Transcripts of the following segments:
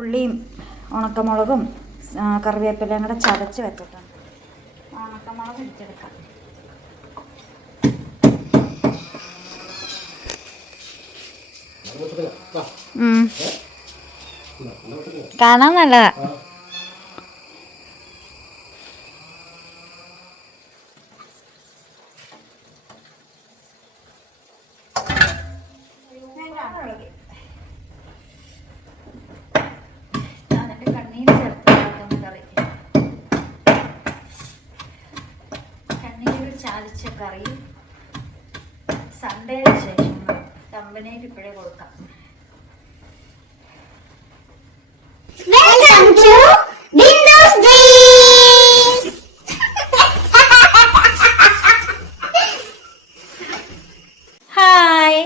ഉള്ളിയും ഉണക്കമുളകും കറിവേപ്പിലയും കൂടെ ചതച്ച് വെച്ചിട്ടുണ്ട്. ഉണക്കമുളക് ഇടിച്ചെടുക്കാം. കാണാൻ നല്ലതാ. ചാലിച്ച കറി സൺഡേയുടെ ശേഷം കമ്പനിയിൽ ഇപ്പോഴേ കൊടുക്കാം. ഹായ്,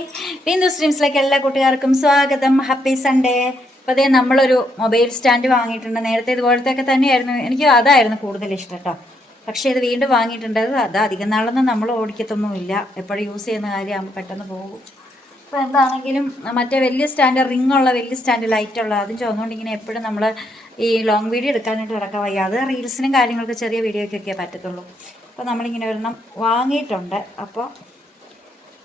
ബിന്ദു സ്ട്രീംസിലേക്ക് എല്ലാ കൂട്ടുകാർക്കും സ്വാഗതം. Happy Sunday. അപ്പോൾ അതേ നമ്മളൊരു മൊബൈൽ സ്റ്റാൻഡ് വാങ്ങിയിട്ടുണ്ട്. നേരത്തെ ഇതുപോലത്തെയൊക്കെ തന്നെയായിരുന്നു, എനിക്ക് അതായിരുന്നു കൂടുതൽ ഇഷ്ടം കേട്ടോ. പക്ഷേ ഇത് വീണ്ടും വാങ്ങിയിട്ടുണ്ട്. അത് അധികം നാളൊന്നും നമ്മൾ ഓടിക്കത്തൊന്നുമില്ല, എപ്പോഴും യൂസ് ചെയ്യുന്ന കാര്യമാകുമ്പോൾ പെട്ടെന്ന് പോകും. അപ്പോൾ എന്താണെങ്കിലും മറ്റേ വലിയ സ്റ്റാൻഡ്, റിങ്ങുള്ള വലിയ സ്റ്റാൻഡ്, ലൈറ്റുള്ള, അതും ചുവന്നുകൊണ്ട് ഇങ്ങനെ എപ്പോഴും നമ്മൾ ഈ ലോങ് വീഡിയോ എടുക്കാനായിട്ട് കിടക്കാൻ വയ്യ. അത് റീൽസിനും കാര്യങ്ങൾക്ക് ചെറിയ വീഡിയോയ്ക്കൊക്കെ പറ്റത്തുള്ളൂ. അപ്പോൾ നമ്മളിങ്ങനെ ഒരെണ്ണം വാങ്ങിയിട്ടുണ്ട്. അപ്പോൾ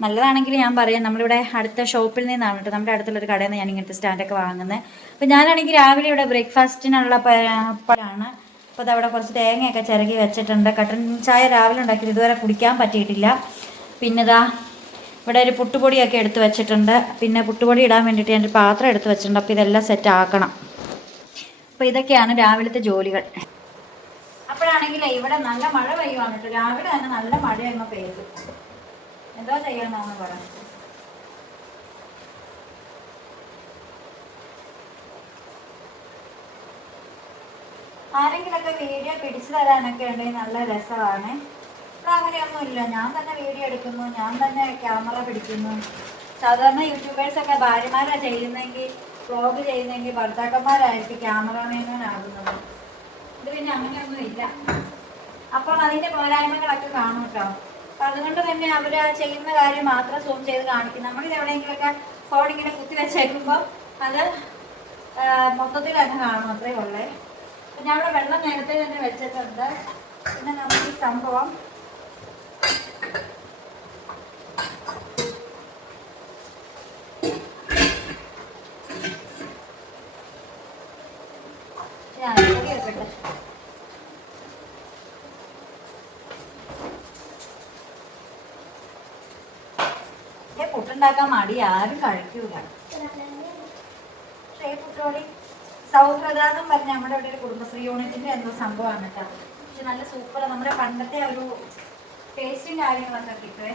നല്ലതാണെങ്കിൽ ഞാൻ പറയാം, നമ്മളിവിടെ അടുത്ത ഷോപ്പിൽ നിന്നാണ് കേട്ടോ, നമ്മുടെ അടുത്തുള്ളൊരു കടയിൽ നിന്ന് ഞാൻ ഇങ്ങനത്തെ സ്റ്റാൻഡൊക്കെ വാങ്ങുന്നത്. അപ്പോൾ ഞാനാണെങ്കിൽ രാവിലെ ഇവിടെ ബ്രേക്ക്ഫാസ്റ്റിനുള്ള പഴമാണ്. അപ്പോൾ അതവിടെ കുറച്ച് തേങ്ങയൊക്കെ ചിരകി വെച്ചിട്ടുണ്ട്. കട്ടൻ ചായ രാവിലെ ഉണ്ടാക്കിയത് ഇതുവരെ കുടിക്കാൻ പറ്റിയിട്ടില്ല. പിന്നെ ഇവിടെ ഒരു പുട്ടുപൊടിയൊക്കെ എടുത്ത് വെച്ചിട്ടുണ്ട്. പിന്നെ പുട്ടുപൊടി ഇടാൻ വേണ്ടിയിട്ട് ഞാനൊരു പാത്രം എടുത്ത് വെച്ചിട്ടുണ്ട്. അപ്പോൾ ഇതെല്ലാം സെറ്റ് ആക്കണം. അപ്പോൾ ഇതൊക്കെയാണ് രാവിലത്തെ ജോലികൾ. അപ്പോഴാണെങ്കിൽ ഇവിടെ നല്ല മഴ പെയ്യുവാണ് കേട്ടോ. രാവിലെ തന്നെ നല്ല മഴയൊന്നും പെയ്തു. എന്തോ ചെയ്യാമെന്നാണ് പറഞ്ഞത്. ആരെങ്കിലൊക്കെ വീഡിയോ പിടിച്ചു തരാനൊക്കെ ഉണ്ടെങ്കിൽ നല്ല രസമാണ്. ഇവിടെ അങ്ങനെയൊന്നുമില്ല. ഞാൻ തന്നെ വീഡിയോ എടുക്കുന്നു, ഞാൻ തന്നെ ക്യാമറ പിടിക്കുന്നു. സാധാരണ യൂട്യൂബേഴ്സൊക്കെ ഭാര്യമാരാണ് ചെയ്യുന്നെങ്കിൽ, വ്ളോഗ് ചെയ്യുന്നെങ്കിൽ ഭർത്താക്കന്മാരായിരിക്കും ക്യാമറാമാനാകുന്നത്. ഇത് പിന്നെ അങ്ങനെയൊന്നും ഇല്ല. അപ്പോൾ അതിൻ്റെ പോരായ്മകളൊക്കെ കാണും കേട്ടോ. അപ്പം അതുകൊണ്ട് തന്നെ അവർ ചെയ്യുന്ന കാര്യം മാത്രം സൂം ചെയ്ത് കാണിക്കും. നമ്മളിത് എവിടെയെങ്കിലുമൊക്കെ ഫോൺ ഇങ്ങനെ കുത്തി വെച്ചേക്കുമ്പോൾ അത് മൊത്തത്തിൽ തന്നെ കാണും, അത്രയേ ഉള്ളേ. അപ്പം ഞാൻ ഇവിടെ വെള്ളം നേരത്തെ തന്നെ വെച്ചിട്ടുണ്ട്. പിന്നെ നമുക്ക് ഈ സംഭവം പുട്ടുണ്ടാക്കാൻ മടി, ആരും കഴിക്കൂല. പക്ഷേ പുട്ടുപൊടി സൗഹൃദം പറഞ്ഞ നമ്മുടെ ഇവിടെ ഒരു കുടുംബശ്രീ യൂണിറ്റിൻ്റെ എന്തോ സംഭവമാണ് കേട്ടോ. പക്ഷെ നല്ല സൂപ്പർ, നമ്മുടെ പണ്ടത്തെ ഒരു ടേസ്റ്റും കാര്യങ്ങളൊക്കെ കിട്ടുവേ.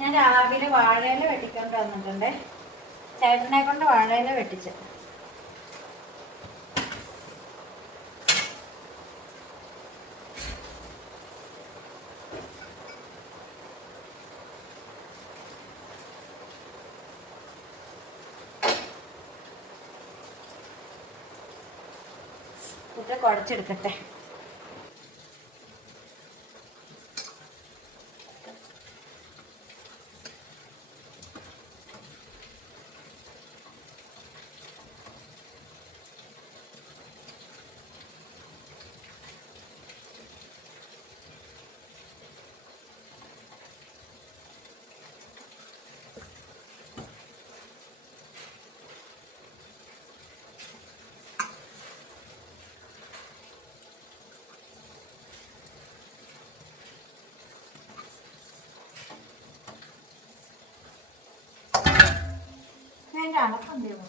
ഞാൻ രാവിലെ വാഴയില വെട്ടിക്കൊണ്ട് വന്നിട്ടുണ്ടേ. ചേട്ടനെ കൊണ്ട് വാഴയില വെട്ടിച്ച്. പുട്ട് കുഴച്ചെടുക്കട്ടെ. അളക്കം തരുന്നു.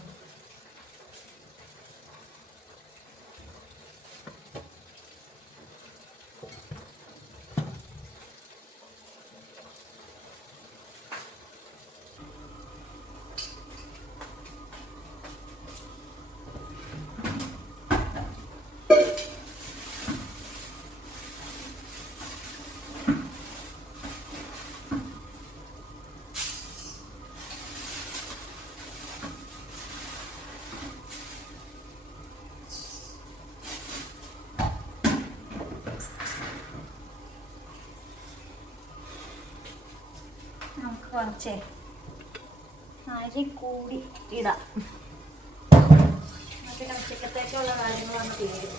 കുറച്ചേ അരി കൂടി ഇടാം. പിന്നെ ഉച്ചക്കത്തേക്കുള്ള കാര്യങ്ങളൊന്ന് തീരും.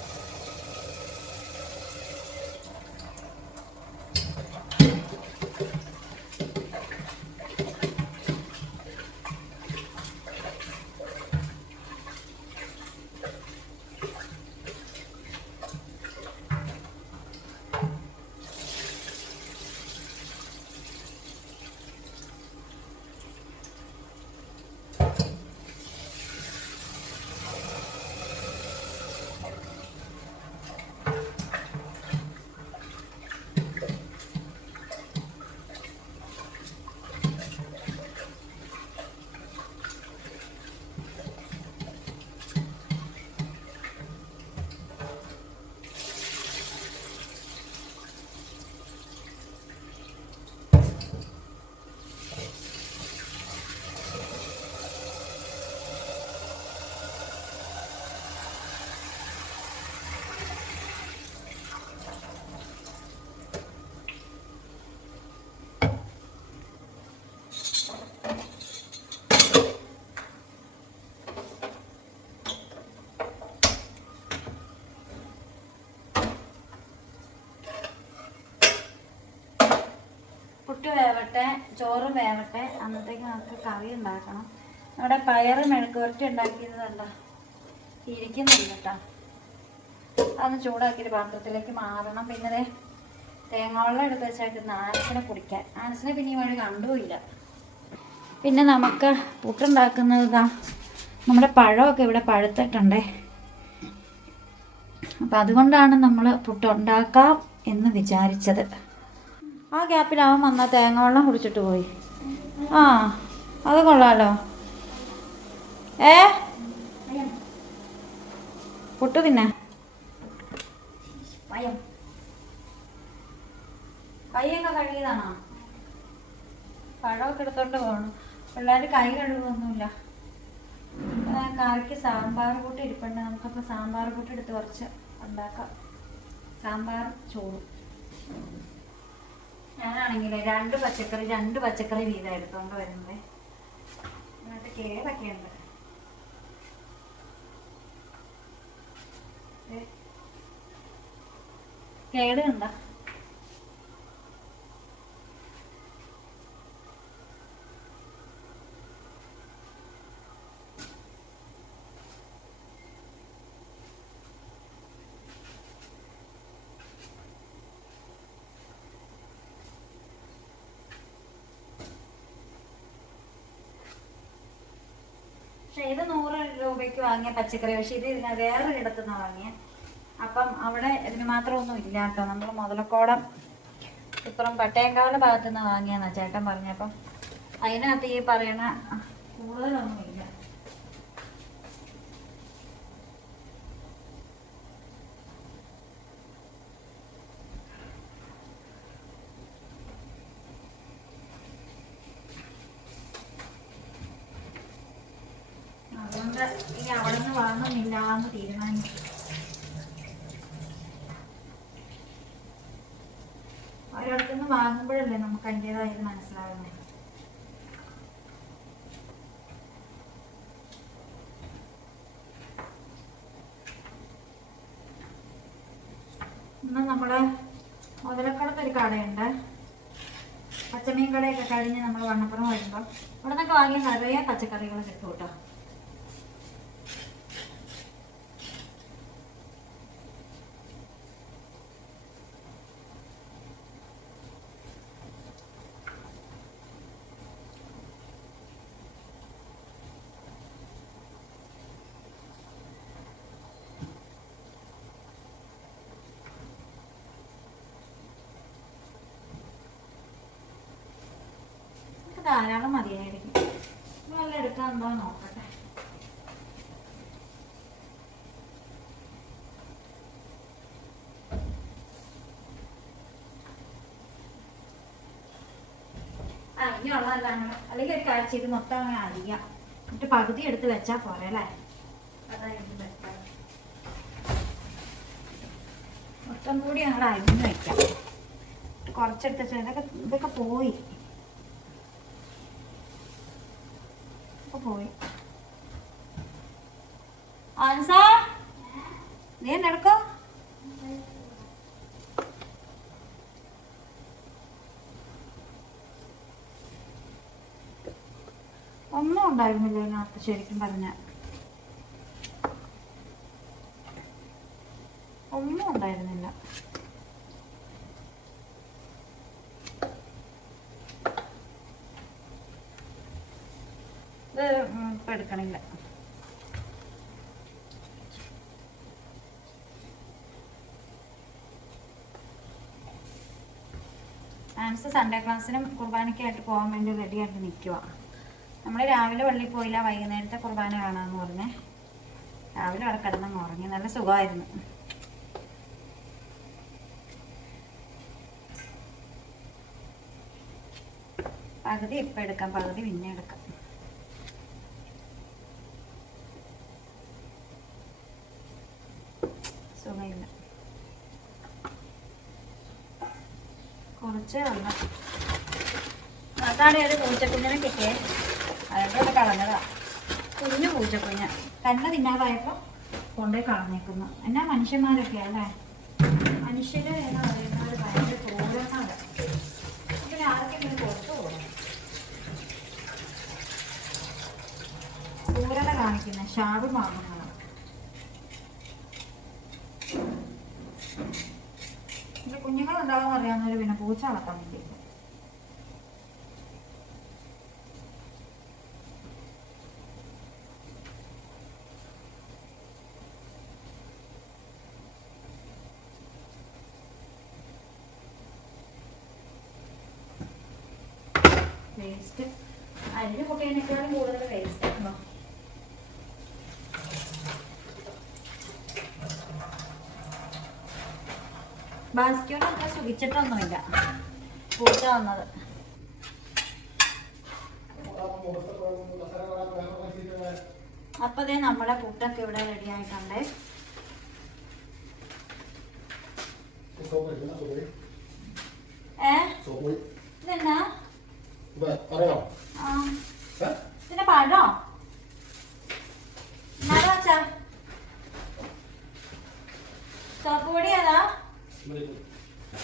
പുട്ട് വേവട്ടെ, ചോറ് വേവട്ടെ, അന്നത്തേക്ക് നമുക്ക് കറി ഉണ്ടാക്കണം. നമ്മുടെ പയറ് മെഴുക്കുവരട്ടി ഉണ്ടാക്കിയത് കണ്ടോ ഇരിക്കുന്നില്ല കേട്ടോ. അതൊന്ന് ചൂടാക്കിയിട്ട് പാത്രത്തിലേക്ക് മാറണം. പിന്നെ തേങ്ങാവെള്ളം എടുത്ത് വെച്ചേക്കുന്ന ആനസിനെ കുടിക്കാൻ. ആനസിനെ പിന്നെ ഈ വഴി കണ്ടുമില്ല. പിന്നെ നമുക്ക് പുട്ടുണ്ടാക്കുന്നത് ഇതാ നമ്മുടെ പഴമൊക്കെ ഇവിടെ പഴുത്തിട്ടുണ്ടേ. അപ്പം അതുകൊണ്ടാണ് നമ്മൾ പുട്ടുണ്ടാക്കാം എന്ന് വിചാരിച്ചത്. ആ ഗ്യാപ്പിലാവൻ വന്നാൽ തേങ്ങ വെള്ളം കുടിച്ചിട്ട് പോയി. ആ അത് കൊള്ളാലോ. പുട്ട് തിന്നെ കൈയൊക്കെ കഴുകിയതാണോ? പഴമൊക്കെ എടുത്തോണ്ട് പോകണം. പിള്ളേർ കൈ കഴുകുമൊന്നുമില്ല. കറിക്ക് സാമ്പാർ കൂട്ടി ഇരിപ്പുണ്ട്. നമുക്കപ്പോൾ സാമ്പാർ കൂട്ടി എടുത്ത് കുറച്ച് ഉണ്ടാക്കാം. സാമ്പാർ ചോറും. ഞാനാണെങ്കിൽ രണ്ട് പച്ചക്കറി വീതം എടുത്തോണ്ട് വരുന്നത്. എന്നിട്ട് കേടൊക്കെ ഉണ്ട്. കേട് കണ്ട പക്ഷെ ഇത് 100 രൂപയ്ക്ക് വാങ്ങിയ പച്ചക്കറി. പക്ഷെ ഇത് വേറൊരിടത്തുനിന്നാണ് വാങ്ങിയ. അപ്പം അവിടെ ഇതിന് മാത്രമൊന്നും ഇല്ല കേട്ടോ. നമ്മൾ മുതലക്കോടം ഇപ്പുറം പട്ടയങ്കാല ഭാഗത്തുനിന്ന് വാങ്ങിയെന്നാ ചേട്ടൻ പറഞ്ഞ. അപ്പം അതിനകത്ത് ഈ പറയണ കൂടുതലൊന്നും ഇല്ല. അതുകൊണ്ട് ഇനി അവിടെ നിന്ന് വാങ്ങുന്നില്ല എന്ന് തീരുമാനിച്ചു. ഒരിടത്തുനിന്ന് വാങ്ങുമ്പോഴല്ലേ നമുക്ക് അതിൻ്റെതായത് മനസ്സിലാവുന്നത്. ഇന്ന് നമ്മുടെ മുതലക്കടത്തൊരു കടയുണ്ട്. പച്ചമീൻ കടയൊക്കെ കഴിഞ്ഞ് നമ്മൾ വണ്ണപ്പുറം വരുമ്പോൾ ഇവിടെ നിന്നൊക്കെ വാങ്ങിയ നിറയെ പച്ചക്കറികൾ കിട്ടും കേട്ടോ. ധാരാളം മതിയായിരിക്കും. നല്ല എടുക്കാൻ ഉണ്ടോ നോക്കട്ടെ. ഇനിയുള്ളതല്ലാണ്. അല്ലെങ്കിൽ ഒരു കാഴ്ച ഇത് മൊത്തം അങ്ങനെ അരിയാം. എന്നിട്ട് പകുതി എടുത്ത് വെച്ചാൽ പോരെ അല്ലേ? അതായത് മൊത്തം കൂടി ഞങ്ങൾ അരിഞ്ഞ് വയ്ക്കാം. കുറച്ചെടുത്ത് വെച്ചാൽ ഇതൊക്കെ പോയി. ഒക്കെ പോയി. ആൻസ നീ എന്നെടുക്കോ? ഒന്നും ഉണ്ടായിരുന്നില്ല ഇതിനകത്ത് ശരിക്കും പറഞ്ഞ. ഒന്നും ഉണ്ടായിരുന്നില്ല. ഇത് ഇപ്പം എടുക്കണില്ല. ആൻസ് സൺഡേ ക്ലാസ്സിനും കുർബാനയ്ക്കായിട്ട് പോകാൻ വേണ്ടി റെഡി ആയിട്ട് നിൽക്കുക. നമ്മൾ രാവിലെ പള്ളിയിൽ പോയില്ല, വൈകുന്നേരത്തെ കുർബാന കാണാമെന്ന് പറഞ്ഞേ രാവിലെ അവിടെ കിടന്നങ്ങ് ഉറങ്ങി. നല്ല സുഖമായിരുന്നു. പകുതി ഇപ്പം എടുക്കാം, പകുതി പിന്നെ എടുക്കാം. സുഖമില്ല. കുറച്ചേ ഉള്ളു. അതാണ് ഒരു പൂച്ചക്കുഞ്ഞിനെ കിട്ടിയേ, അതുകൊണ്ട് കളഞ്ഞതാ. കുഞ്ഞു പൂച്ചക്കുഞ്ഞ് തന്നെ തിന്നാതായപ്പോൾ കൊണ്ടുപോയി കളഞ്ഞേക്കുന്നു. എന്നാ മനുഷ്യന്മാരൊക്കെയാ അല്ലേ? മനുഷ്യര് എന്ന് പറയുന്നത് ഭയങ്കര ക്രൂരന്മാരാണ്. പിന്നെ ആർക്കെങ്കിലും കൊടുത്തു പോകണം. ക്രൂരത കാണിക്കുന്ന ശാപം വാങ്ങുന്നതാണ്. പിന്നെ കുഞ്ഞുങ്ങളുണ്ടാകുമെന്ന് അറിയാവുന്നവര് പിന്നെ പൂച്ച വളർത്താൻ വേണ്ടി വേസ്റ്റ് അരിഞ്ഞ് പൊട്ടിയതിനേക്കാളും കൂടുതൽ വേസ്റ്റ് ആണോ? ബാസ്ക്യോട് അത്ര സുഖിച്ചിട്ടൊന്നുമില്ല പൂച്ച വന്നത്. അപ്പതേ നമ്മുടെ പുട്ടൊക്കെ ഇവിടെ റെഡി ആയിട്ടുണ്ട്. ഇതെന്നാ ഇതിന്റെ പഴോ എന്നാലോ അച്ഛാ? സോപ്പ് പൊടി ഏതാ?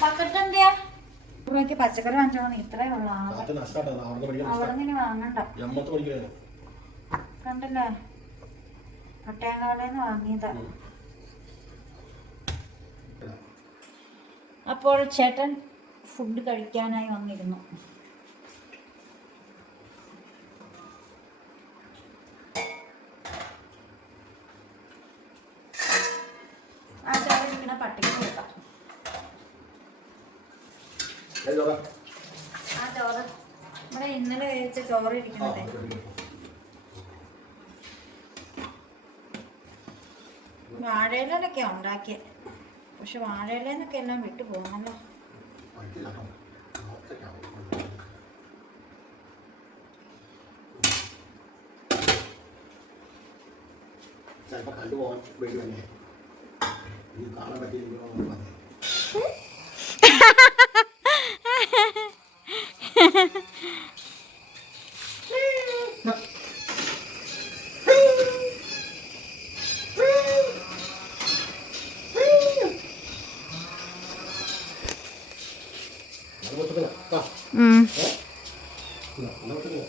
പക്കത്ത് എന്തിയാ? രൂപയ്ക്ക് പച്ചക്കറി വാങ്ങിച്ചോന്ന് ഇത്രേ ഉള്ളു. അവിടെ നിന്ന് വാങ്ങണ്ട. കണ്ടല്ലേ, പട്ടയങ്ങാടേന്ന് വാങ്ങിയതാ. അപ്പോൾ ചേട്ടൻ ഫുഡ് കഴിക്കാനായി വന്നിരുന്നു. ആ ചേട്ടൻ ഇരിക്കണ പട്ടിക്ക് കൊടുക്കാം. ആ ചോറ് നമ്മുടെ ഇന്നലെ വേവിച്ച ചോറ് ഇരിക്കണത്. വാഴയിലൊക്കെ ഉണ്ടാക്കിയത്, പക്ഷെ വാഴയിലെന്നൊക്കെ എല്ലാം വിട്ടു പോകുന്നല്ലോ.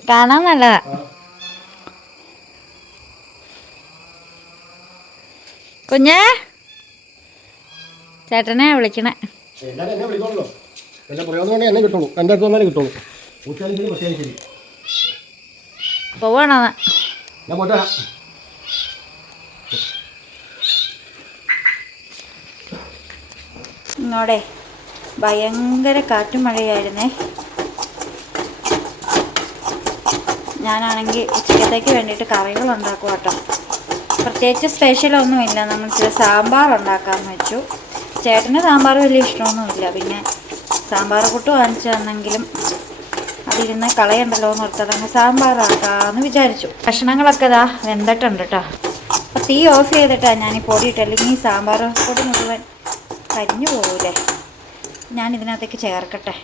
കാണാൻ നല്ലതാ. കുഞ്ഞേ, ചേട്ടനെ വിളിക്കണേ. പോവാണോ? ഇങ്ങോടെ ഭയങ്കര കാറ്റും മഴയായിരുന്നേ. ഞാനാണെങ്കിൽ ഉച്ചക്കത്തേക്ക് വേണ്ടിയിട്ട് കറികൾ ഉണ്ടാക്കും കേട്ടോ. പ്രത്യേകിച്ച് സ്പെഷ്യലൊന്നുമില്ല. നമ്മൾ ചില സാമ്പാർ ഉണ്ടാക്കാമെന്ന് വെച്ചു. ചേട്ടന് സാമ്പാർ വലിയ ഇഷ്ടമൊന്നുമില്ല. പിന്നെ സാമ്പാർ കൂട്ട് വാങ്ങിച്ചു തന്നെങ്കിലും അതിരുന്ന് കളയണ്ടല്ലോ എന്ന് ഓർത്തതങ്ങ് സാമ്പാറാക്കാമെന്ന് വിചാരിച്ചു. ഭക്ഷണങ്ങളൊക്കെ ഇതാ വെന്തിട്ടുണ്ട് കേട്ടോ. അപ്പോൾ തീ ഓഫ് ചെയ്തിട്ടാണ് ഞാൻ ഈ പൊടി ഇട്ട്, അല്ലെങ്കിൽ ഈ സാമ്പാർ പൊടി മുഴുവൻ കരിഞ്ഞു പോകൂലേ. ഞാൻ ഇതിനകത്തേക്ക് ചേർക്കട്ടെ.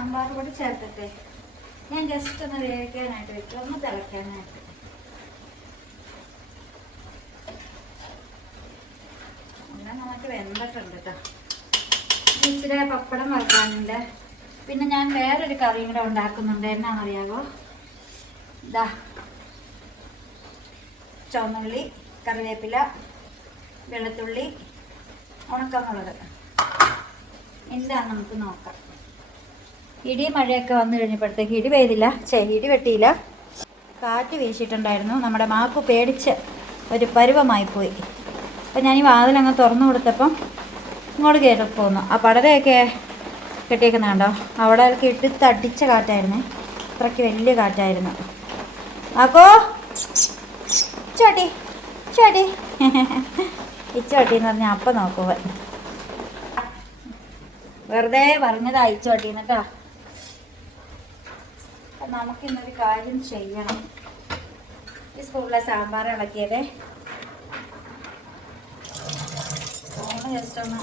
സാമ്പാർ പൊടി ചേർത്തിട്ട് ഞാൻ ജസ്റ്റ് ഒന്ന് വേവിക്കാനായിട്ട് വെച്ചു, ഒന്ന് തിളയ്ക്കാനായിട്ട്. എല്ലാം നമുക്ക് വെന്തിട്ടുണ്ട് കേട്ടോ. ഇച്ചിരി പപ്പടം വറുക്കാനുണ്ട്. പിന്നെ ഞാൻ വേറൊരു കറിയും കൂടെ ഉണ്ടാക്കുന്നുണ്ട്. എന്നാണെന്നറിയാമോ? ഇതാ ചുവന്നുള്ളി, കറിവേപ്പില, വെളുത്തുള്ളി, ഉണക്കമുളക്. എന്താണെന്ന് നമുക്ക് നോക്കാം. ഇടി മഴയൊക്കെ വന്നു കഴിഞ്ഞപ്പോഴത്തേക്ക് ഇടി പെയ്തില്ല, ഇടി വെട്ടിയില്ല, കാറ്റ് വീശിയിട്ടുണ്ടായിരുന്നു. നമ്മുടെ മാക്കു പേടിച്ച് ഒരു പരുവമായിപ്പോയി. അപ്പം ഞാൻ ഈ വാതിലങ്ങ് തുറന്നു കൊടുത്തപ്പം ഇങ്ങോട്ട് കയറി പോന്നു. ആ പടരയൊക്കെ കെട്ടിയേക്കുന്ന കണ്ടോ, അവിടെ ഇട്ട് തടിച്ച കാറ്റായിരുന്നു, അത്രയ്ക്ക് വലിയ കാറ്റായിരുന്നു. മാക്കോ ചോട്ടി ചോട്ടി ഇച്ചോട്ടി എന്ന് പറഞ്ഞാൽ അപ്പം നോക്കുമ്പോൾ വെറുതെ പറഞ്ഞത് അയച്ചോട്ടിന്ന് കേട്ടോ. അപ്പം നമുക്കിന്നൊരു കാര്യം ചെയ്യണം. ഈ സ്കൂളിലെ സാമ്പാർ ഇളക്കിയത് ജസ്റ്റ് ഒന്ന്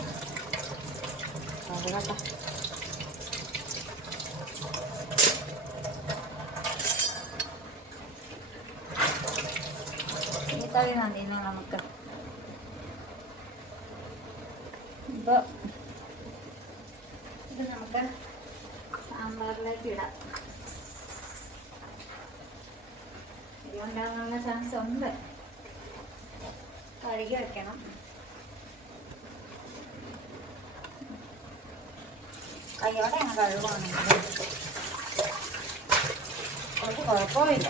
കേട്ടോ. ഈ തവി മതിന്ന് നമുക്ക്. ഇപ്പോൾ ഇത് നമുക്ക് സാമ്പാറിലേക്ക് ഇടാം. ഇത് ഉണ്ടാകാനുള്ള ചാൻസ് ഉണ്ട്. കഴുകി വെക്കണം. കയ്യോടെ ഞങ്ങൾ കഴുകുവാണെങ്കിൽ ഒരു കുഴപ്പമില്ല.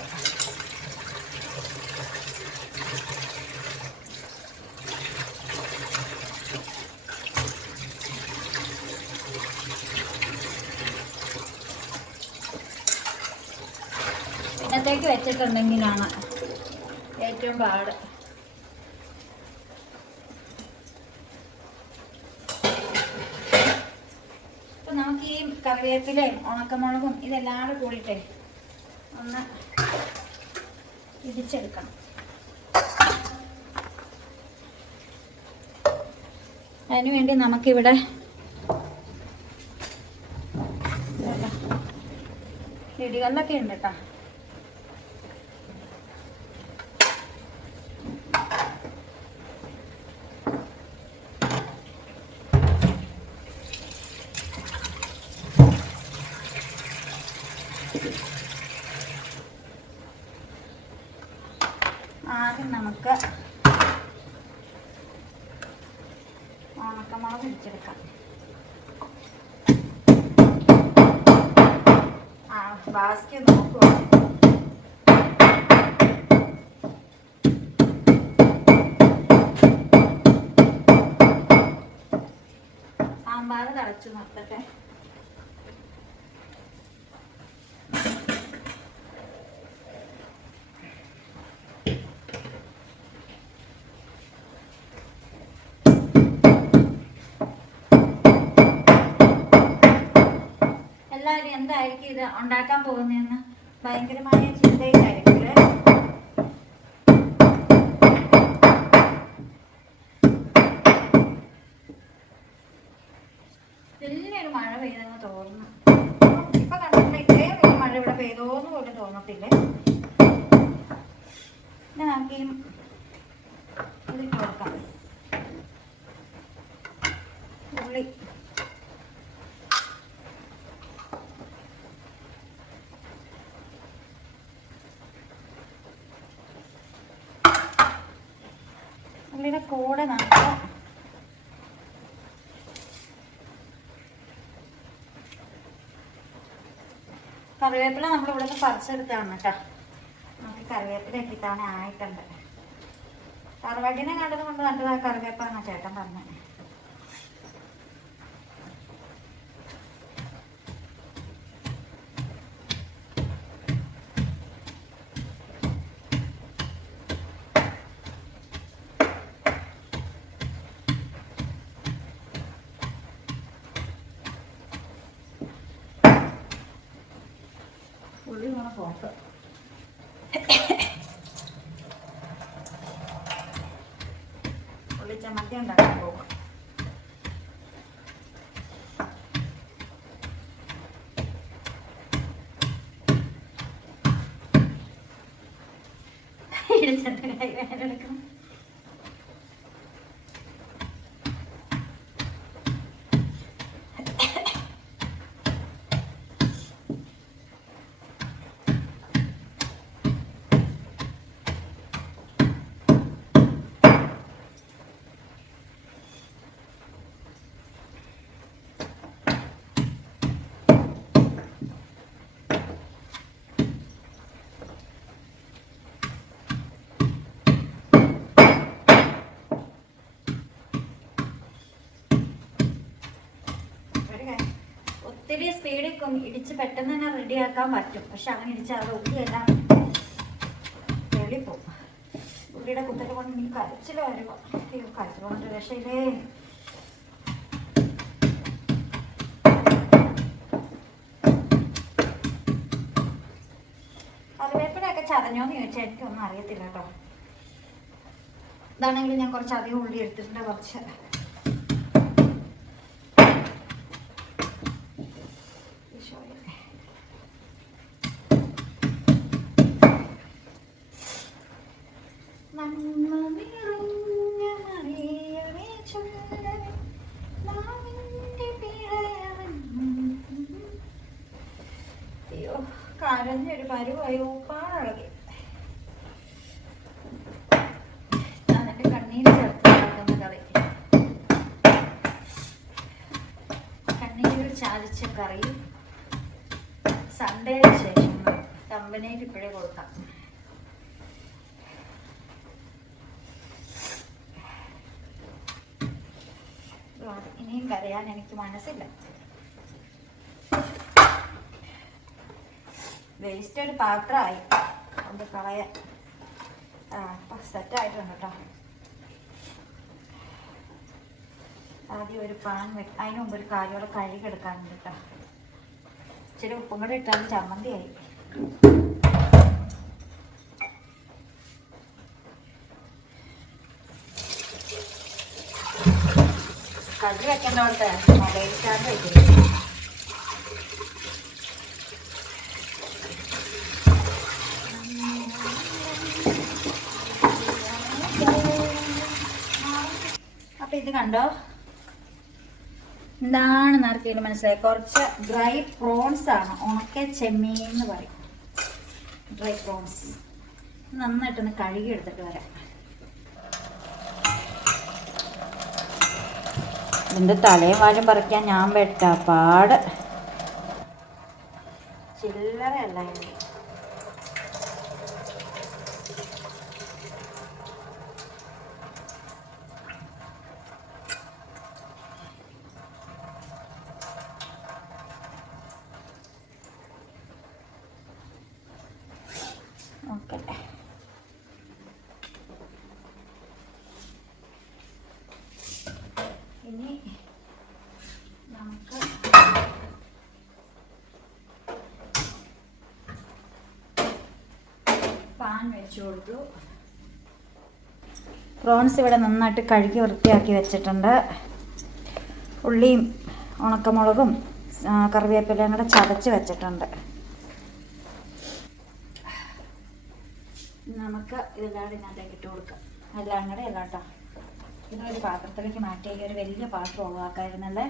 പിന്നത്തേക്ക് വെച്ചിട്ടുണ്ടെങ്കിലാണ് ഏറ്റവും പാട്. അപ്പം നമുക്ക് ഈ കറിവേപ്പിലയും ഉണക്കമുളകും ഇതെല്ലാം കൂടിയിട്ടേ ഒന്ന് ഇടിച്ചെടുക്കണം. അതിനുവേണ്ടി നമുക്കിവിടെ ഇടികല്ലൊക്കെ ഉണ്ട് കേട്ടോ. ആദ്യം നമുക്ക് ഉണക്കമുളക് ഇടിച്ചെടുക്കാം. ബാസ്കറ്റ് നോക്കുക. സാമ്പാർ തിളച്ചു നിർത്തട്ടെ. എല്ലാവരും എന്തായിരിക്കും ഇത് ഉണ്ടാക്കാൻ പോകുന്നതെന്ന് ഭയങ്കരമായ ചിന്തയിലായിരിക്കും. വലിയൊരു മഴ പെയ്തെന്ന് തോന്നുന്നു. ഇപ്പൊ കണ്ടിട്ട് ഇത്രയും വലിയ മഴ ഇവിടെ പെയ്തോന്ന് പോലും തോന്നത്തില്ലേ. പിന്നെ നമുക്ക് ഈ ഇതിൽ കൊടുക്കാം ഉള്ളി. ഉള്ളിയുടെ കൂടെ നമുക്ക് കറിവേപ്പില നമ്മളിവിടെ നിന്ന് പറിച്ചെടുത്താണ് കേട്ടോ. നമുക്ക് കറിവേപ്പിലൊക്കെ ഇത്തവണ ആയിട്ടുണ്ട്. കറുവടിനെ കണ്ടത് കൊണ്ട് നല്ലതാ കറിവേപ്പാണ് ചേട്ടൻ പറഞ്ഞത്. ഉള്ളി കൂടെ പോട്ട് ഉള്ളി ചമ്മന്തി ഉണ്ടാക്കാൻ പോകും. ഇടിച്ചിട്ട് കൈ വേദന എടുക്കണം. ഒത്തിരി സ്പീഡിൽ ഇടിച്ച് പെട്ടെന്ന് തന്നെ റെഡിയാക്കാൻ പറ്റും. പക്ഷെ അങ്ങനെ ഇടിച്ചാൽ അത് ഉള്ളിയെല്ലാം വെളിപ്പോവും. ഉള്ളിയുടെ കുത്തല കൊണ്ട് എനിക്ക് കരച്ചിൽ വരുമോ? കരച്ചിൽ കൊണ്ട് രക്ഷയില്ലേ. കറിവേപ്പിലൊക്കെ ചതഞ്ഞോന്ന് ചോദിച്ചാൽ എനിക്കൊന്നും അറിയത്തില്ല കേട്ടോ. ഇതാണെങ്കിൽ ഞാൻ കുറച്ച് അധികം ഉള്ളി എടുത്തിട്ടുണ്ട്. കുറച്ച് കരഞ്ഞൊരു പരുവായി ഉപ്പാടിളകി. എന്നിട്ട് കണ്ണീര് ചേർത്ത് കളി. കണ്ണീര് ചാലിച്ച കറി സൺഡേന് ശേഷം കമ്പനിയിൽ ഇപ്പോഴേ കൊടുക്കാം. ഇനിയും കരയാൻ എനിക്ക് മനസ്സില്ല. വേസ്റ്റ് ഒരു പാത്രമായി കൊണ്ട് കളയാൻ. സെറ്റായിട്ടുണ്ട് കേട്ടോ. ആദ്യം ഒരു പാൻ അതിന് മുമ്പ് ഒരു കാര്യോടെ കഴുകിയെടുക്കാനുണ്ട് കേട്ടോ. ഇച്ചിരി ഉപ്പും കൂടെ ഇട്ടാലും ചമ്മന്തിയായി. കഴുകി വെക്കേണ്ടോടത്ത് മൊബൈൽ സ്റ്റാൻഡ് വയ്ക്കുന്നു. അപ്പൊ ഇത് കണ്ടോ, എന്താണ് നടത്തിയത് മനസ്സിലായി. കുറച്ച് ഡ്രൈ പ്രോൺസ് ആണ്, ഉണക്ക ചെമ്മീൻ എന്ന് പറയും. ഡ്രൈ പ്രോൺസ് നന്നായിട്ടൊന്ന് കഴുകി എടുത്തിട്ട് വരാം. ഇതിൻ്റെ തലയും വാലും പറിക്കാൻ ഞാൻ പെട്ട പാട്. ചില്ലറയല്ല ഇത്. ഓക്കെ, ഇനി നമുക്ക് പാൻ വെച്ച് കൊടുത്തു. പ്രോൺസ് ഇവിടെ നന്നായിട്ട് കഴുകി വൃത്തിയാക്കി വെച്ചിട്ടുണ്ട്. ഉള്ളിയും ഉണക്കമുളകും കറിവേപ്പിലയും കൂടെ ചതച്ച് വെച്ചിട്ടുണ്ട്. നമുക്ക് ഇതെല്ലാം ഇതിനകത്തേക്ക് ഇട്ട് കൊടുക്കാം. എല്ലാം കൂടെ എല്ലാം കേട്ടോ. ഇതൊരു പാത്രത്തിലേക്ക് മാറ്റി ഒരു വലിയ പാത്രം ഒഴിവാക്കായിരുന്നല്ലേ.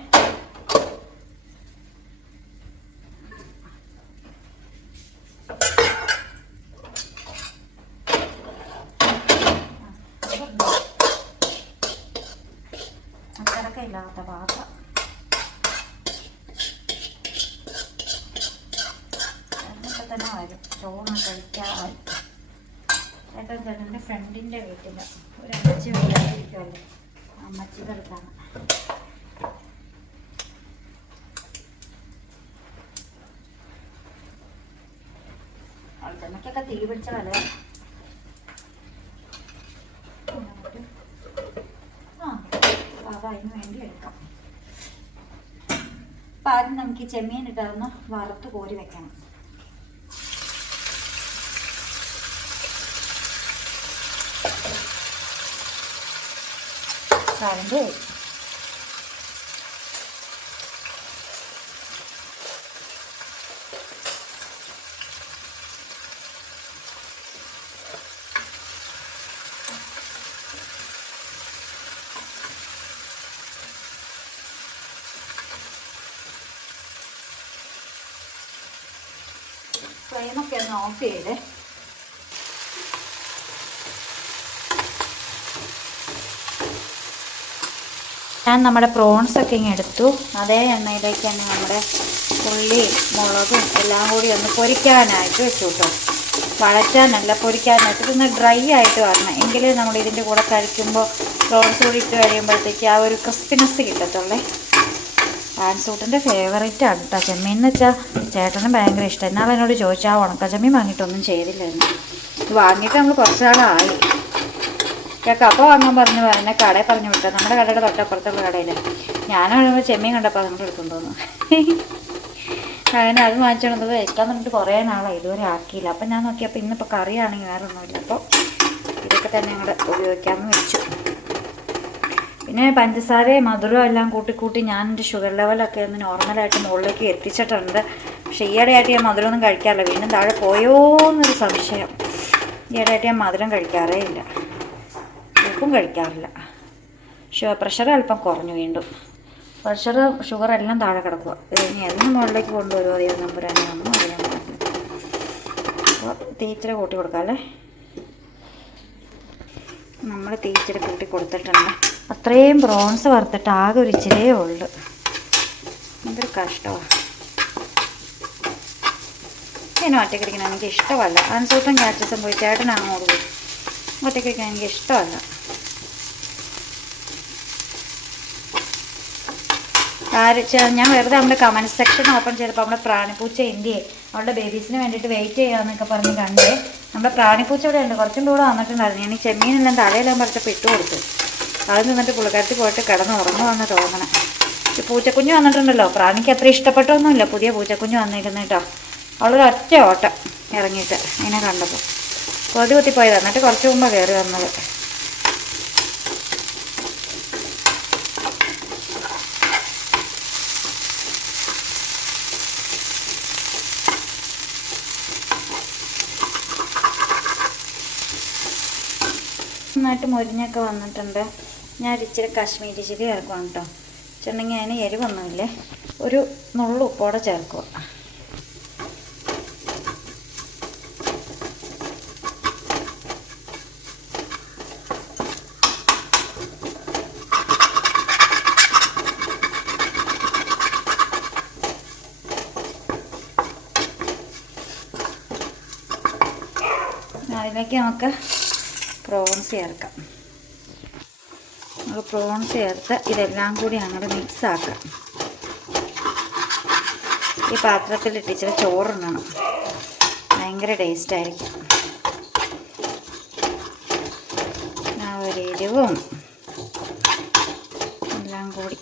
അച്ചടക്കം ഇല്ലാത്ത പാത്രം. എന്നിട്ട് തന്നെ വരും ചോറ് കഴിക്കാൻ. ചേട്ടൻ്റെ ഫ്രണ്ടിൻ്റെ വീട്ടിൽ ഒരു അമ്മച്ചി വീട്ടിലിരിക്കുമല്ലോ, അമ്മച്ചിയുടെ അടുത്താണ്. അവിടുത്തെ തീ പിടിച്ചതല്ലേ. അതിന് വേണ്ടി എടുക്കാം. അപ്പം ആദ്യം നമുക്ക് ഈ ചെമ്മീൻ ഇട്ടതൊന്ന് വറുത്ത് കോരി വെക്കണം. കറണ്ട് ഫ്ലെയിമൊക്കെ ഒന്ന് ഓഫ് ചെയ്തേ. ഞാൻ നമ്മുടെ പ്രോൺസൊക്കെ ഇങ്ങനെ എടുത്തു. അതേ എണ്ണയിലേക്ക് തന്നെ നമ്മുടെ ഉള്ളിയും മുളകും എല്ലാം കൂടി ഒന്ന് പൊരിക്കാനായിട്ട് വെച്ചു കേട്ടോ. വഴറ്റാനല്ല, പൊരിക്കാനായിട്ട്. ഇതൊന്ന് ഡ്രൈ ആയിട്ട് വരണം, എങ്കിലേ നമ്മൾ ഇതിൻ്റെ കൂടെ കഴിക്കുമ്പോൾ പ്രോൺസ് കൂടി ഇട്ട് കഴിയുമ്പോഴത്തേക്ക് ആ ഒരു ക്രിസ്പിനെസ് കിട്ടത്തുള്ളേ. ആൻസൂട്ടിൻ്റെ ഫേവറേറ്റാണ് കേട്ടോ ചെമ്മീൻ എന്ന് വെച്ചാൽ. ചേട്ടനും ഭയങ്കര ഇഷ്ടം. എന്നാൽ എന്നോട് ചോദിച്ചാൽ ആ ഉണക്ക ചെമ്മീൻ വാങ്ങിയിട്ടൊന്നും ചെയ്തില്ലായിരുന്നു. ഇത് വാങ്ങിയിട്ട് നമ്മൾ കുറച്ച് നാളായി. കപ്പ വാങ്ങാൻ പറഞ്ഞു എന്നെ കടയിൽ പറഞ്ഞു വിട്ടോ, നമ്മുടെ കടയുടെ തൊട്ടപ്പുറത്തുള്ള കടയിൽ. ഞാനാണ് ചെമ്മീൻ കണ്ടപ്പോൾ അതുകൊണ്ട് എടുക്കും തോന്നുന്നു. അങ്ങനെ അത് വാങ്ങിച്ചോണ്ടത് വെക്കാൻ പറഞ്ഞിട്ട് കുറേ നാളായി, ഇതുവരെ ആക്കിയില്ല. അപ്പം ഞാൻ നോക്കിയപ്പോൾ ഇന്നിപ്പോൾ കറിയാണെങ്കിൽ വേറെ ഒന്നുമില്ല. അപ്പോൾ ഇതൊക്കെ തന്നെ ഞങ്ങൾ ഉപയോഗിക്കാമെന്ന് വെച്ചു. പിന്നെ പഞ്ചസാരയും മധുരവും എല്ലാം കൂട്ടി ഞാൻ എൻ്റെ ഷുഗർ ലെവലൊക്കെ ഒന്ന് നോർമലായിട്ട് മുകളിലേക്ക് എത്തിച്ചിട്ടുണ്ട്. പക്ഷേ ഈയിടെയായിട്ട് ഞാൻ മധുരമൊന്നും കഴിക്കാറില്ല. വീണ്ടും താഴെ പോയോ എന്നൊരു സംശയം. ഈയിടെയായിട്ട് ഞാൻ മധുരം കഴിക്കാറേ ഇല്ല, ഉപ്പും കഴിക്കാറില്ല. പ്രഷർ അല്പം കുറഞ്ഞു വീണ്ടും. പ്രഷർ ഷുഗർ എല്ലാം താഴെ കിടക്കുക. ഇനി എല്ലാം മുകളിലേക്ക് കൊണ്ടുവരുമോ അതേ നമ്പരാനെ ഒന്നും അറിയാൻ പറ്റില്ല. അപ്പോൾ തീച്ചിര കൂട്ടി കൊടുക്കാം അല്ലേ. നമ്മൾ തീച്ചിര കൂട്ടി കൊടുത്തിട്ടുണ്ട്. അത്രയും പ്രോൺസ് വറുത്തിട്ട് ആകെ ഒരു ഇച്ചിരേ ഉള്ളു. എന്തൊരു കഷ്ടമാണ്. ഇതിനെ ഒറ്റയ്ക്കിരിക്കണം എനിക്ക് ഇഷ്ടമല്ല. ആൻസൂട്ടൻ ക്യാച്ചസും പോയി ചേട്ടൻ അങ്ങോട്ട് പോയി. ഒറ്റയ്ക്കിരിക്കാൻ എനിക്ക് ഇഷ്ടമല്ല. ഞാൻ വെറുതെ നമ്മുടെ കമൻറ്റ് സെക്ഷൻ ഓപ്പൺ ചെയ്തപ്പോൾ നമ്മുടെ പ്രാണിപ്പൂച്ച ഇന്ത്യയെ അവളുടെ ബേബീസിന് വേണ്ടിയിട്ട് വെയിറ്റ് ചെയ്യാമെന്നൊക്കെ പറഞ്ഞ് കണ്ടേ. നമ്മുടെ പ്രാണിപ്പൂച്ച ഇവിടെ ഉണ്ട്, കുറച്ചും കൂടെ വന്നിട്ടുണ്ടായിരുന്നു. ഞാൻ ഈ ചെമ്മീനെല്ലാം തലയെല്ലാം പറിച്ചപ്പോൾ ഇട്ട് കൊടുത്തു. അത് നിന്നിട്ട് പുള്ളിക്കാരത്തി പോയിട്ട് കിടന്ന് ഉറങ്ങുമെന്ന് തോന്നണം. ഈ പൂച്ചക്കുഞ്ഞ് വന്നിട്ടുണ്ടല്ലോ, പ്രാണിക്ക് അത്ര ഇഷ്ടപ്പെട്ടൊന്നുമില്ല പുതിയ പൂച്ചക്കുഞ്ഞ് വന്നിരുന്നു കേട്ടോ. അവളൊരു ഒറ്റ ഓട്ടം ഇറങ്ങിയിട്ട് അതിനെ കണ്ടപ്പോൾ കൊതി കുത്തിപ്പോയത്. എന്നിട്ട് കുറച്ച് മുമ്പ് കയറി വന്നത്. നന്നായിട്ട് മുരിഞ്ഞൊക്കെ വന്നിട്ടുണ്ട്. ഞാൻ ഇച്ചിരി കാശ്മീരി ചില്ലി ചേർക്കുവാണ് കേട്ടോ. വെച്ചിട്ടുണ്ടെങ്കിൽ അതിന് എരിവൊന്നുമില്ലേ, ഒരു നുള്ളു ഉപ്പോടെ ചേർക്കുക. അതിലേക്ക് നമുക്ക് പ്രോൺസ് ചേർക്കാം. നമുക്ക് പ്രോൺസ് ചേർത്ത് ഇതെല്ലാം കൂടി അങ്ങോട്ട് മിക്സാക്കാം. ഈ പാത്രത്തിൽ ഇച്ചിരി ചോറുണ്ണണം, ഭയങ്കര ടേസ്റ്റായിരിക്കും. ആ ഒരു എരിവും എല്ലാം കൂടി.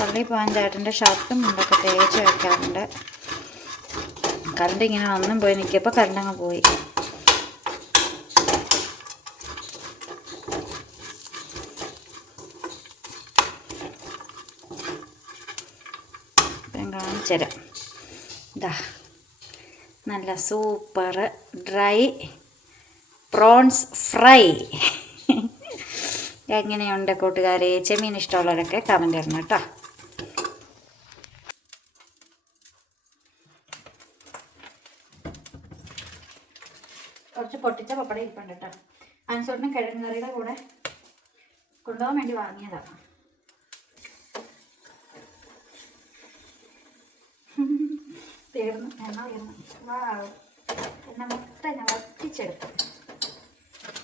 പള്ളി പോകാൻ ചേട്ടൻ്റെ ഷർട്ടും മുണ്ടൊക്കെ തേച്ച് വയ്ക്കാറുണ്ട്. കറണ്ട് ഇങ്ങനെ ഒന്നും പോയി നിൽക്കിയപ്പോൾ കറണ്ടങ്ങ് പോയി. ഞാൻ കാണിച്ചു തരാം. ഇതാ നല്ല സൂപ്പർ ഡ്രൈ പ്രോൺസ് ഫ്രൈ. എങ്ങനെയുണ്ട് കൂട്ടുകാരെ? ചെമ്മീൻ ഇഷ്ടമുള്ളവരൊക്കെ കമൻറ്റ് തരണം കേട്ടോ. കുറച്ച് പൊട്ടിച്ച പപ്പട ഇരിപ്പുണ്ട് കേട്ടോ. ആൻസോട്ടിന് കിഴങ്ങ് കറിയുടെ കൂടെ കൊണ്ടുപോകാൻ വേണ്ടി വാങ്ങിയതാണ്. തീർന്നു, എണ്ണ തീർന്നു. എണ്ണ മൊത്തം ഞാൻ വറ്റിച്ചെടുത്തു.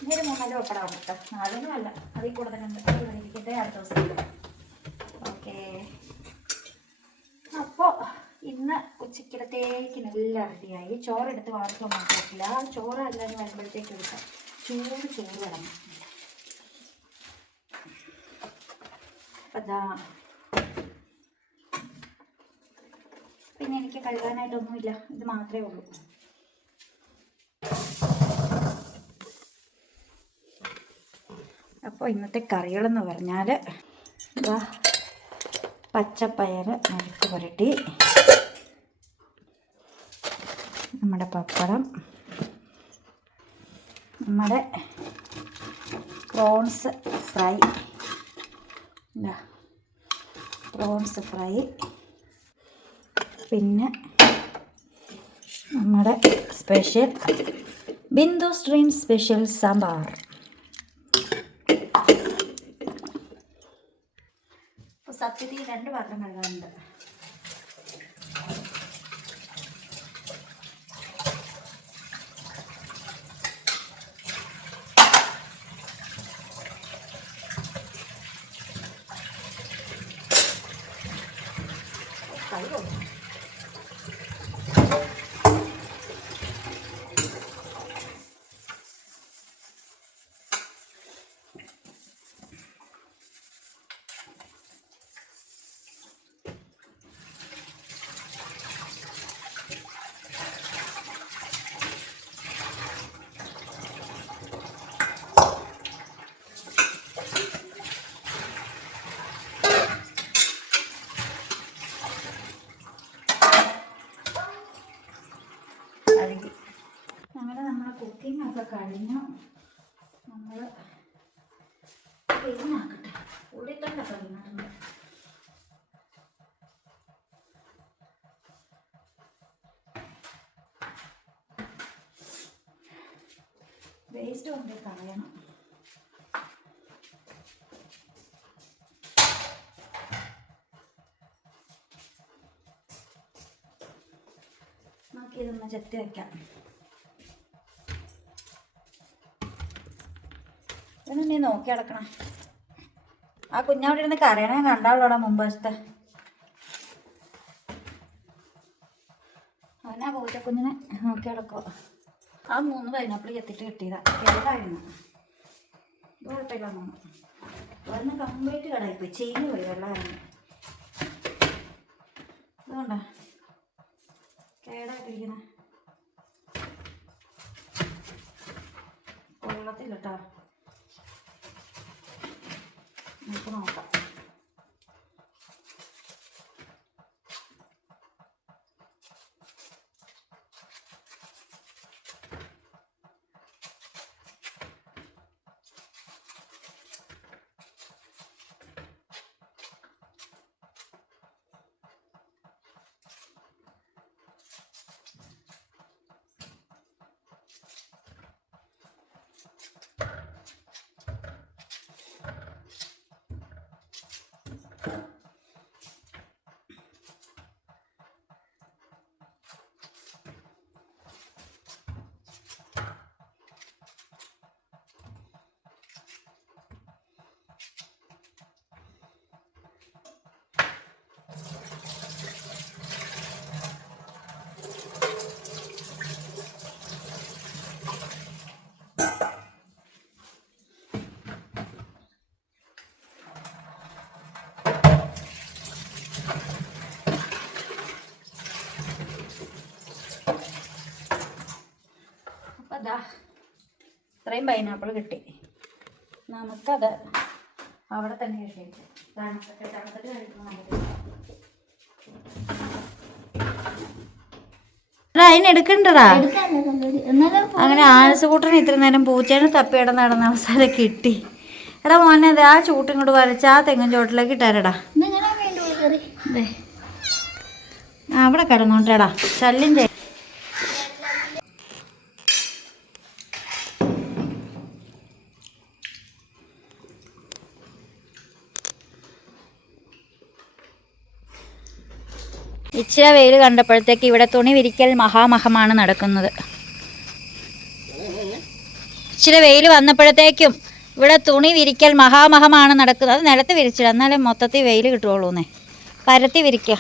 ഇതൊരു 3-4 പപ്പടമാണ് കേട്ടോ, 4 അല്ല, അതിൽ കൂടുതലുണ്ട്. അത് ഇരിക്കട്ടെ, അടുത്ത ദിവസം. ഓക്കെ, അപ്പോൾ ഇന്ന് ഉച്ചക്കലത്തേക്കിനെല്ലാം റെഡിയായി. ചോറെടുത്ത് വാർക്കൊന്നും പറ്റില്ല. ചോറ് എല്ലാവരും വരുമ്പോഴത്തേക്ക് എടുക്കാം. ചോറ് വേണം. അതാ പിന്നെ എനിക്ക് കഴുകാനായിട്ടൊന്നുമില്ല, ഇത് മാത്രമേ ഉള്ളൂ. അപ്പോൾ ഇന്നത്തെ കറികളെന്ന് പറഞ്ഞാൽ പച്ചപ്പയർ മെഴുക്ക് പുരട്ടി, നമ്മുടെ പപ്പടം, നമ്മുടെ പ്രോൺസ് ഫ്രൈ. Prawns fry. പിന്നെ നമ്മുടെ special Bindu stream special sambar. സത്യത്തിൽ 2 പാത്രം കഴുകാനുണ്ട്. അങ്ങനെ നമ്മുടെ കുക്കിംഗ് ഒക്കെ കഴിഞ്ഞു. നമ്മൾ ക്ലീനാക്കട്ടെ. ഉള്ളിത്തണ്ടൊക്കെ വീണിട്ടുണ്ട്. വേസ്റ്റ് കൊണ്ട് കളയണം. നോക്കി ഇതൊന്ന് ചെത്തി വയ്ക്കാം. ഇതൊന്നും നീ നോക്കി അടക്കണം. ആ കുഞ്ഞവിടെ ഇരുന്ന് കരയണേ കണ്ടാളോടാ മുമ്പ് വശത്തെ. അവനാ പൂച്ചക്കുഞ്ഞിനെ നോക്കി അടക്കുക. ആ 3 പൈനാപ്പിൾ ചെത്തിട്ട് കിട്ടിയതാ. കേടായിരുന്നു. ഇത് കുഴപ്പമില്ല. ഒന്ന് കംപ്ലീറ്റ് കടായിപ്പോയി. ചീഞ്ഞ് പോയി വെള്ളമായിരുന്നു. അതുകൊണ്ടാ കേടായിട്ടിരിക്കണേ. കൊള്ളത്തില്ല കേട്ടോ. നമുക്ക് നോക്കാം. അതാ ഇത്രയും പൈനാപ്പിൾ കിട്ടി. നമുക്കത് അവിടെ തന്നെ കഴിച്ചു. തണുത്തിട്ട് അതിനെടുക്കണ്ടടാ. അങ്ങനെ ആനസുകൂട്ടന് ഇത്ര നേരം പൂച്ചേനെ തപ്പി ഇടന്ന് നടന്ന അവസാനം കിട്ടി. എടാ മോനെ അത് ആ ചൂട്ടും ഇങ്ങോട്ട് വരച്ച് ആ തെങ്ങും ചോട്ടിലേക്ക് ഇട്ടാരടാ. അവിടെ കിടന്നോട്ടേടാ ശല്യം ചെയ്യ. ഇച്ചിരി വെയിൽ കണ്ടപ്പോഴത്തേക്ക് ഇവിടെ തുണി വിരിക്കൽ മഹാമഹമാണ് നടക്കുന്നത്. ഇച്ചിരി വെയിൽ വന്നപ്പോഴത്തേക്കും ഇവിടെ തുണി വിരിക്കൽ മഹാമഹമാണ് നടക്കുന്നത്. അത് നിലത്ത് വിരിച്ചില്ല, എന്നാലും മൊത്തത്തിൽ വെയിൽ കിട്ടുകയുള്ളൂന്നേ. പരത്തി വിരിക്കുക.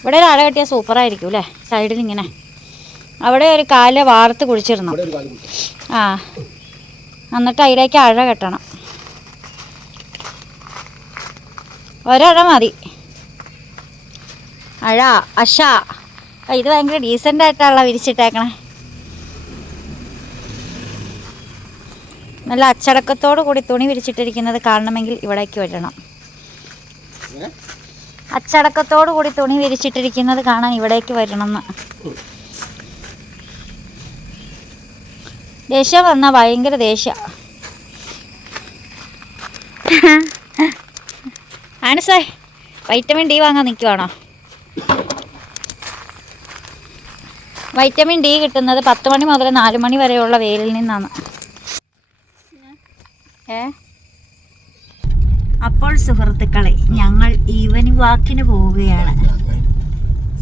ഇവിടെ ഒരു അഴ കെട്ടിയാൽ സൂപ്പറായിരിക്കും അല്ലേ. സൈഡിൽ ഇങ്ങനെ അവിടെ ഒരു കാല് വാർത്ത് കുഴിച്ചിടണം. ആ എന്നിട്ട് അതിലേക്ക് അഴ കെട്ടണം. ഒരഴ മതി. അഴ അശ. ഇത് ഭയങ്കര ഡീസൻ്റ് ആയിട്ടാണല്ലോ വിരിച്ചിട്ടേക്കണേ. നല്ല അച്ചടക്കത്തോടു കൂടി തുണി വിരിച്ചിട്ടിരിക്കുന്നത് കാണണമെങ്കിൽ ഇവിടേക്ക് വരണം. അച്ചടക്കത്തോടു കൂടി തുണി വിരിച്ചിട്ടിരിക്കുന്നത് കാണാൻ ഇവിടേക്ക് വരണം എന്ന്. ദേഷ്യം വന്നാൽ ഭയങ്കര ദേഷ്യം. ആനസേ വൈറ്റമിൻ ഡി വാങ്ങാൻ നിൽക്കുവാണോ? വൈറ്റമിൻ ഡി കിട്ടുന്നത് 10 മണി മുതൽ 4 മണി വരെയുള്ള വെയിലിൽ നിന്നാണ്. അപ്പോൾ സുഹൃത്തുക്കളെ, ഞങ്ങൾ ഈവനിങ് വാക്കിന് പോവുകയാണ്.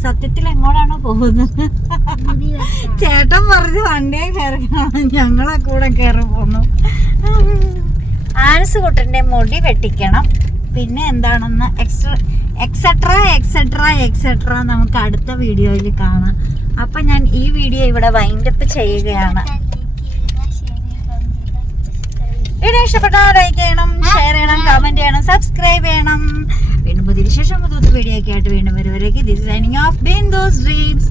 സത്യത്തിൽ എങ്ങോട്ടാണോ പോകുന്നത്? ചേട്ടൻ പറഞ്ഞ് വണ്ടിയെ കയറിയാണ്, ഞങ്ങളെ കൂടെ കയറി പോന്നു. ആനസ് കുട്ടൻ്റെ മുടി വെട്ടിക്കണം, പിന്നെ എന്താണെന്ന് എക്സെട്ര നമുക്ക് അടുത്ത വീഡിയോയിൽ കാണാം. അപ്പൊ ഞാൻ ഈ വീഡിയോ ഇവിടെ വൈൻഡപ്പ് ചെയ്യുകയാണ്. വീഡിയോ ഇഷ്ടപ്പെട്ടാൽ ലൈക്ക് ചെയ്യണം, ഷെയർ ചെയ്യണം, കമന്റ് ചെയ്യണം, സബ്സ്ക്രൈബ് ചെയ്യണം. വീണ്ടും പുതിയ വിശേഷം പുതിയ വീഡിയോ ഒക്കെ ആയിട്ട് വീണ്ടും വരുവരേക്ക് this signing off Bindu's dreams.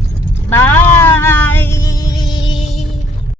By.